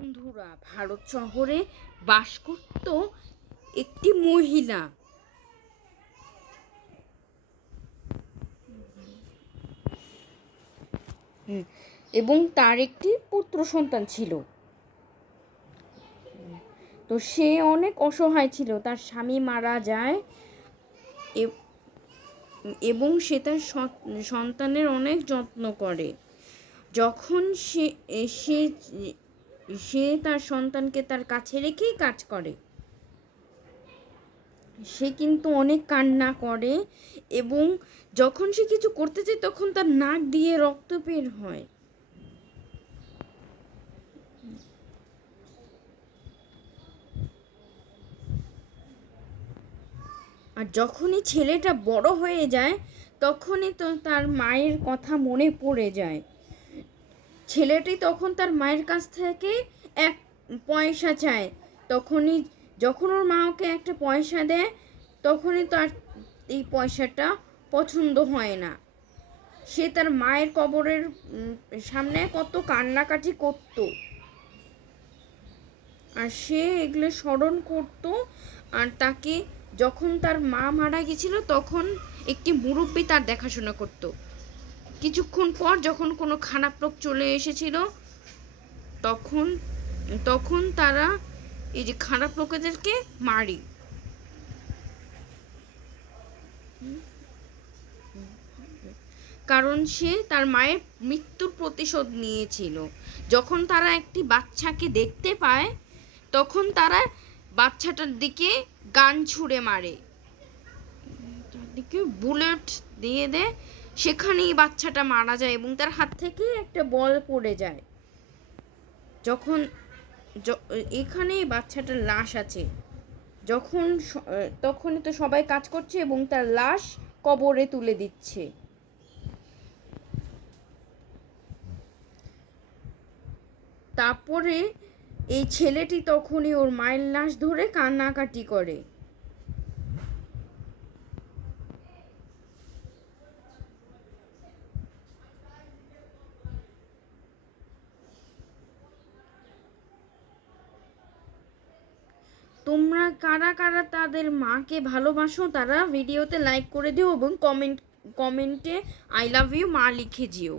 বন্ধুরা, ভারত শহরে বাস করত একটি মহিলা। এবং তার একটি পুত্র সন্তান ছিল। তো সে অনেক অসহায় ছিল, তার স্বামী মারা যায় এবং সে তার সন্তানের অনেক যত্ন করে। যখন সে তার সন্তানকে তার কাছে রেখেই কাজ করে, সে কিন্তু অনেক কান্না করে এবং যখন সে কিছু করতে চায় তখন তার নাক দিয়ে রক্ত বের হয়। আর যখনই ছেলেটা বড় হয়ে যায় তখনই তো তার মায়ের কথা মনে পড়ে যায়। ছেলেটি তখন তার মায়ের কাছ থেকে এক পয়সা চায়। যখন ওর মা ওকে একটা পয়সা দেয় তখনই তার এই পয়সাটা পছন্দ হয় না। সে তার মায়ের কবরের সামনে কত কান্নাকাটি করত, আর সে এগুলো স্মরণ করত। আর তাকে যখন তার মা মারা গেছিল তখন একটি মুরব্বী তার দেখাশোনা করত। কিছুক্ষণ পর যখন কোনো খারাপ লোক চলে এসেছিল তখন তারা এই যে খারাপ লোকেদেরকে মারি। কারণ সে তার মায়ের মৃত্যুর প্রতিশোধ নিয়েছিল। যখন তারা একটি বাচ্চাকে দেখতে পায় তখন তারা বাচ্চাটার দিকে গান ছুঁড়ে মারে, তার দিকে বুলেট দিয়ে দেয়। সেখানেই বাচ্চাটা মারা যায় এবং তার হাত থেকে একটা বল পড়ে যায়। এখানেই বাচ্চাটার লাশ আছে। তখনই তো সবাই কাজ করছে এবং তার লাশ কবরে তুলে দিচ্ছে। তারপরে এই ছেলেটি তখনই ওর মায়ের লাশ ধরে কান্নাকাটি করে। তোমরা কারা কারা তাদের মাকে ভালোবাসো তারা ভিডিওতে লাইক করে দিও এবং কমেন্টে আই লাভ ইউ মা লিখে দিও।